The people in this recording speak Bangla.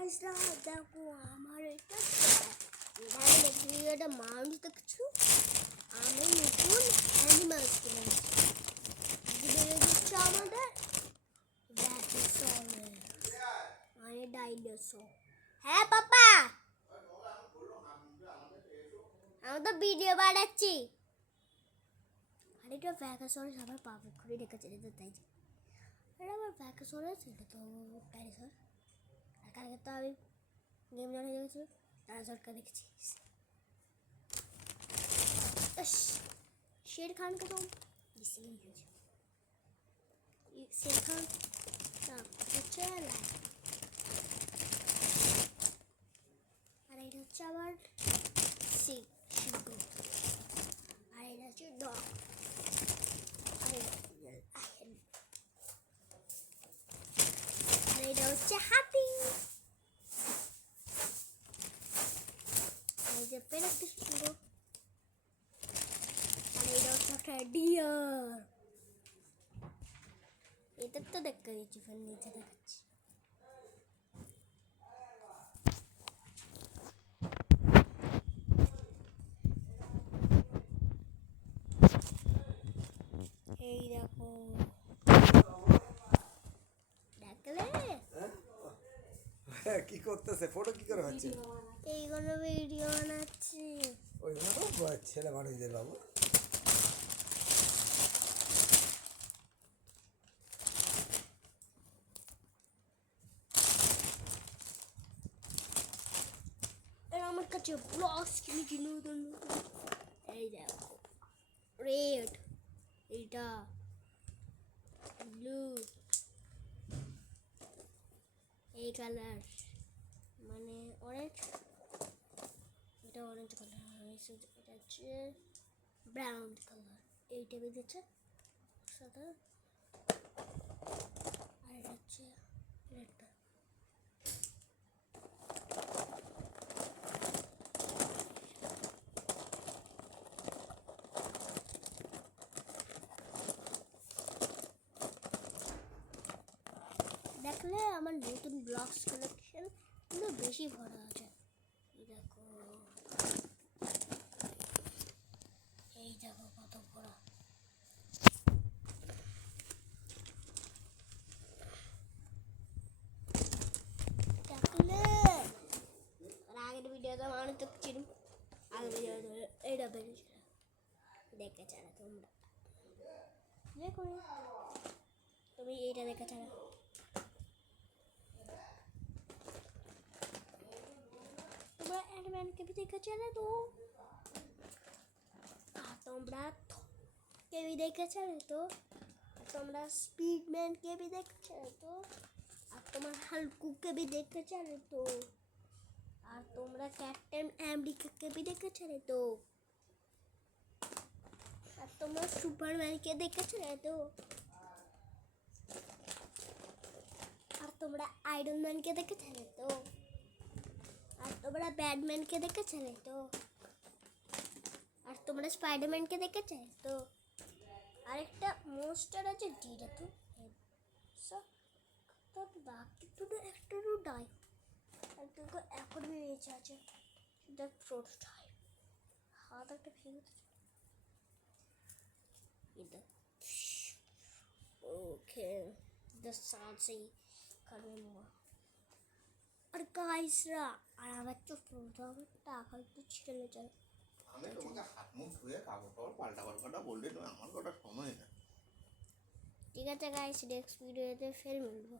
গাইসরা দেখো আমার এটা একটা মানুষ দেখছো আমি নতুন অ্যানিমালস কিনেছি বেড়ে দিচ্ছে আমাদের মানে ডাইনোসর। হ্যাঁ পাপা আমি তো ভিডিও বানাচ্ছি। আর এটা ভ্যাকাসরের সবাই পাবে করে রেখেছে এটা তাই এটা আমার ভ্যাকাসরের সেটা তো ডাইনোসর। আর কালকে তো আমি গেম জানিয়ে দেখেছি ডাইনোসরকে দেখেছি। शेर खान का तो इसलिए शेर खान का चला अरे এটা হচ্ছে আবার সিংহ আর এটা হচ্ছে ডগ আর এটা হচ্ছে হাতি এই যে পেন একটা সিংহ ডিয়ার এটা তো দেখতে দিচ্ছি ফের নিচে দেখাচ্ছি। এই দেখো দেখলে কি করতেছে ফটো কি করে হচ্ছে এইগুলো ভিডিও বানাচ্ছি ওইগুলো তো ছেলে মানুষদের বাবু আমার কাছে ব্লগস কিনেছি নতুন এই দেখো রেড এইটা ব্লু এই কালার মানে অরেঞ্জ এটা অরেঞ্জ কালার এটা হচ্ছে ব্রাউন কালার এইটা বেঁধেছে সাদা আর এটা হচ্ছে রেডটা দেখলে আমার নতুন ব্লগস কালেকশন কিন্তু বেশি ভরা আছে দেখো এই দেখো কত ভরা দেখলে আগের ভিডিওতে মানুষ তো চিনি আগের ভিডিওতে এইটা বেরিয়েছিল দেখে ছাড়া তোমরা দেখো তুমি এইটা দেখে ছাড়া के भी देखा चले तो तुमरा के भी देखा चले तो तुमरा स्पीडमैन के भी देखा चले तो और तुम्हारा हल्कू के भी देखा चले तो और तुमरा कैप्टन अमेरिका के भी देखा चले तो और तुमरा सुपरमैन के देखा चले तो और तुमरा आयरन मैन के देखा चले तो और तुम्हारा बैटमैन के देखे चले तो और तुम्हारा स्पाइडरमैन के देखे चले तो और एक मोस्टर আছে যেটা তো সব তো বাকি তো একটা রু ডাই আর তো এখন বেরিয়েছে আছে দ্য প্রোটোটাইপ হাত একটা ভেঙে এটা ওকে দ্য সাউন্ড সেই করবে মোর আর গাইসরা আর আমার তো প্রথম টাকা একটু ছেড়ে যায় আমি তোমাকে হাত মুখ ধুয়ে কাপড় পাল্টা বললে তো আমার কটা সময় না। ঠিক আছে গাইস নেক্সট ভিডিওতে ফের মিলবো।